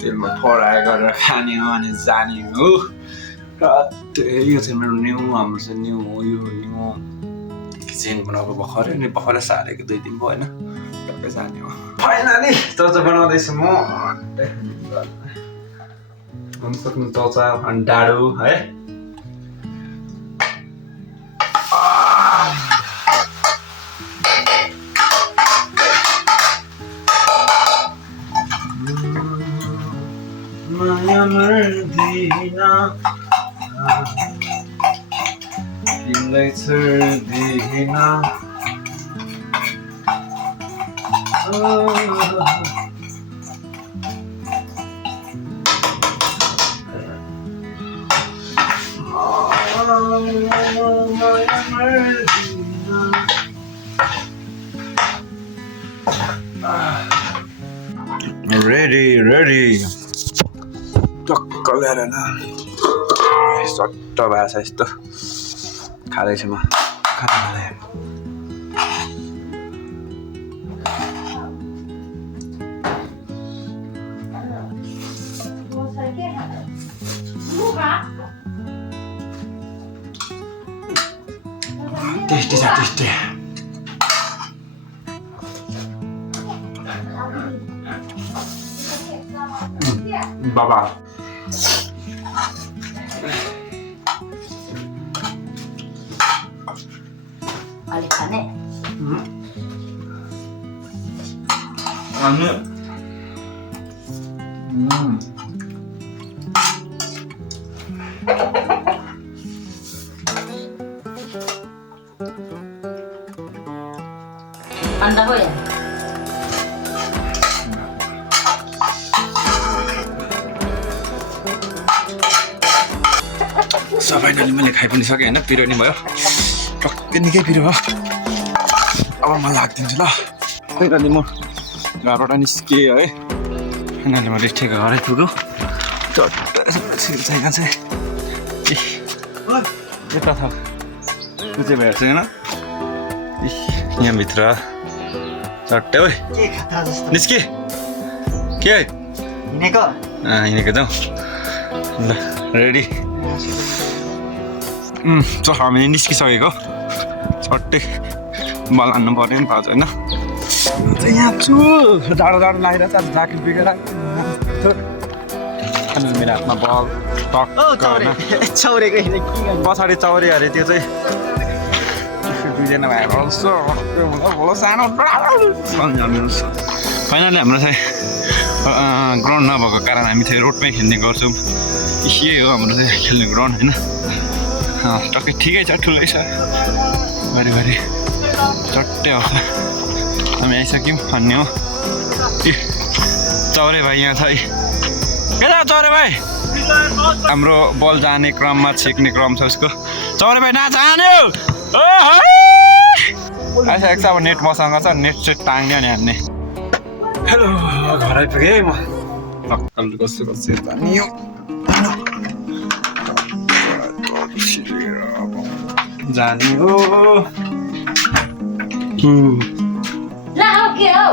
तेलमा फ्राई गरेर खाने हो अनि जाने हो र यो चाहिँ मेरो न्यू हाम्रो चाहिँ न्यू हो यो न्यू किचन बनाएको भर्खरै नै भर्खरै सारेको 2 दिन भयो होइन टक्कै जाने हो फाइनली चौचा बनाउँदैछु म हम सक्नु चौचा अनि डाडु है माया मर्दिना तिमीलाई छोड्दिना रेडी टक्क ल्याएर न सट्ट भएछ यस्तो खाँदैछु म खानालाई टेस्टी छ टेस्टी बाबा अलि खाने अंडा हो या फाइनली मैले खाइ पनि सकेँ होइन पिरो नि भयो टक्कै निकै पिरो भयो अब म लाग्दिन्छु ल फाइनली म घरबाट निस्केँ है फाइनली मैले ठेका घरै पुग्यो छैन चाहिँ यता छ त्यो चाहिँ भइहाल्छ होइन यहाँभित्र चट्टै ओ निस्के के हिँडेको जाउँ ल रेडी हामीले निस्किसकेको चट्टै बल हान्नु पऱ्यो नि पाउँछ होइन यहाँ छु जाडो लागिरहेछ आज ज्याकेट बिगेर अनि मेरो हातमा बल पछाडि चौरे अरे त्यो चाहिँ दुईजना भएर सानो फाइनली हाम्रो चाहिँ ग्राउन्ड नभएको कारण हामी चाहिँ रोडमै खेल्ने गर्छौँ यही हो हाम्रो चाहिँ खेल्ने ग्राउन्ड होइन टक्कै ठिकै छ ठुलै छ घरिघरि चट्टै आउँछ हामी आइसक्यौँ भन्ने हो चौरे भाइ यहाँ छ है के छ चौरे भाइ हाम्रो बल जाने क्रममा छेक्ने क्रम छ उसको चौरे भाइ नजाने आइसकेको छ अब नेट मसँग छ नेट चाहिँ टाङ्ने अनि हान्ने हेलो घर आइपुगेँ म टक्कल कस्तो जाने हो जाने हो ला हो के हो